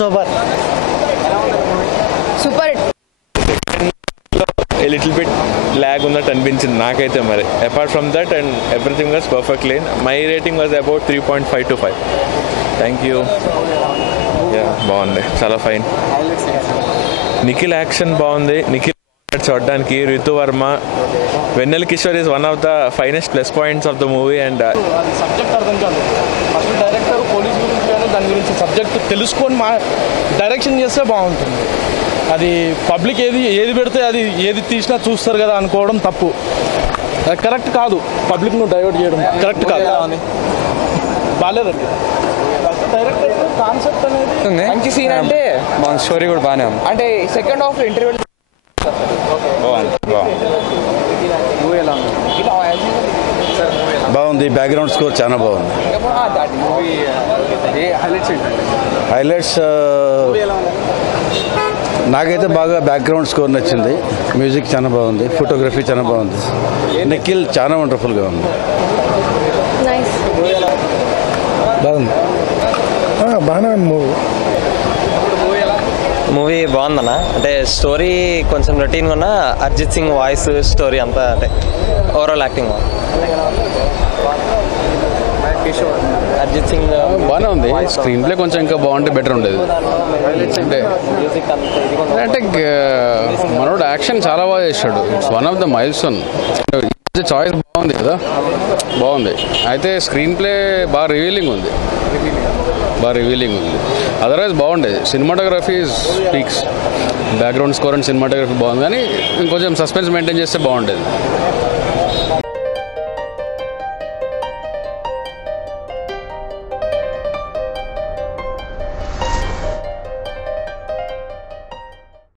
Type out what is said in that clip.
Super super. A little bit lag ఉన్నట్టు అనిపించింది నాకైతే. మరి apart from that and everything was perfect clean. My rating was about 3.5 to 5. Thank you. బాగుంది, చాలా fine. Nikhil action బాగుంది. నిఖిల్ చూడడానికి. Ritu Varma, Vennela Kishore is one of the finest plus points of the movie. And subject అర్థం కాదు. ఫస్ట్ డైరెక్టర్ పోలీస్ గురించి కానీ దాని గురించి సబ్జెక్ట్ తెలుసుకొని డైరెక్షన్ చేస్తే బాగుంటుంది. అది పబ్లిక్ ఏది పెడితే అది ఏది తీసినా చూస్తారు కదా అనుకోవడం తప్పు. కరెక్ట్ కాదు. పబ్లిక్ ను డైవర్ట్ చేయడం కరెక్ట్ కాదు. బాగాలేదండి. డైరెక్టర్ కాన్సెప్ట్ అనేది మంచి సీన్ అంటే మన స్టోరీ కూడా బాగానే ఉంది. అంటే సెకండ్ హాఫ్ ఇంటర్వ్యూ బాగుంది. బ్యాక్గ్రౌండ్ స్కోర్ చాలా బాగుంది. హైలైట్స్ నాకైతే బాగా బ్యాక్గ్రౌండ్ స్కోర్ నచ్చింది. మ్యూజిక్ చాలా బాగుంది. ఫోటోగ్రఫీ చాలా బాగుంది. నిఖిల్ చాలా వండర్ఫుల్గా ఉంది. బాగుంది. బాగానే మూవీ బాగుందన్న. అంటే స్టోరీ కొంచెం రొటీన్గా ఉన్న అర్జిత్ సింగ్ వాయిస్ స్టోరీ అంతా అంటే ఓవరాల్ యాక్టింగ్ అర్జిత్ సింగ్ బాగానే ఉంది. స్క్రీన్ ప్లే కొంచెం ఇంకా బాగుంటే బెటర్ ఉండేది. అంటే మనోడు యాక్షన్ చాలా బాగా చేశాడు. It's one of the miles one. Choice బాగుంది కదా, బాగుంది. అయితే స్క్రీన్ ప్లే బాగా రివీలింగ్ ఉంది. అదర్వైజ్ బాగుండేది. Cinematography speaks. Background score and cinematography బాగుంది, కానీ ఇంకొంచెం సస్పెన్స్ మెయింటైన్ చేస్తే బాగుండేది.